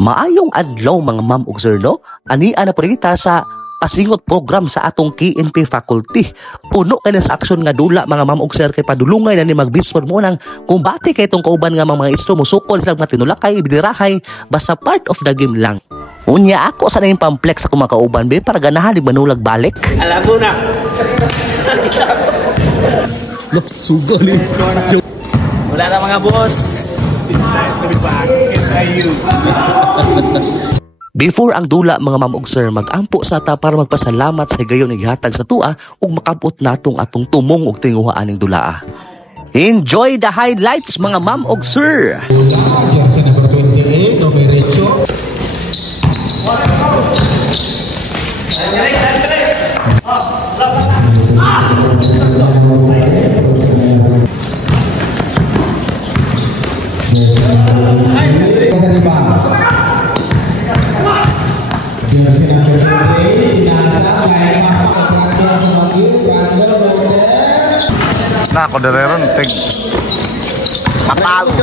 Maayong adlaw mga ma'am ug sir no. Ani ana po kita sa pasingot program sa atong KNP faculty. Puno kay na sa aksyon nga dula mga ma'am ug sir kay padulungay na ni magbisor mo nang kumbati kay itong kauban nga mga istro musukol sila mga tinulakay bidirahay basta part of the game lang. Unya ako sa nang pamplex ako mga kauban be para ganahan di manulag balik. Alam mo na. Look, sugo ni. Wala na mga boss. It's nice to be back. Before ang dula mga ma'am ug sir, magampo sa ta para magpasalamat sa higayon nga gihatag sa tua ug makabot natong atong tumong ug tinguhaan ning dulaa. Enjoy the highlights mga ma'am ug sir. Nah, ako dereron tig kapalo.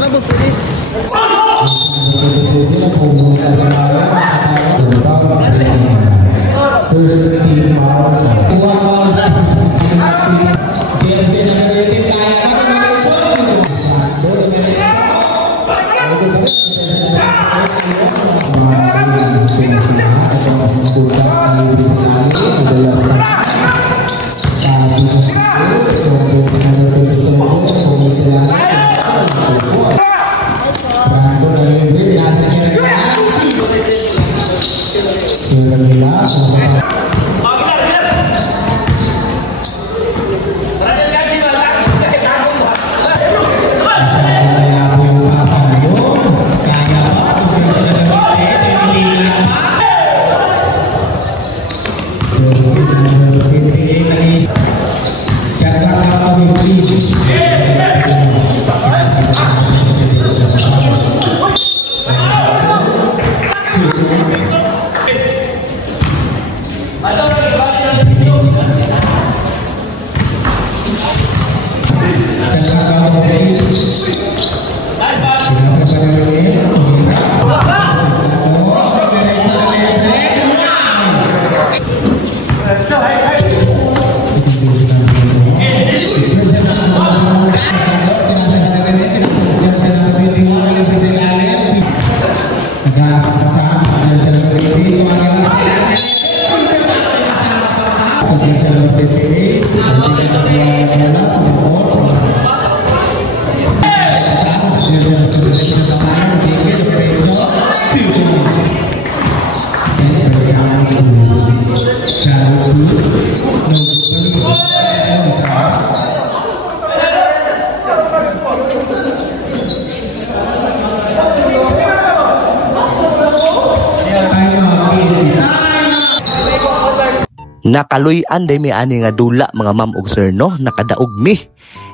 Nakaluy-an day may ani nga dula mga ma'am ug sir no, nakadaog mi.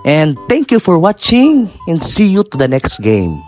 And thank you for watching and see you to the next game.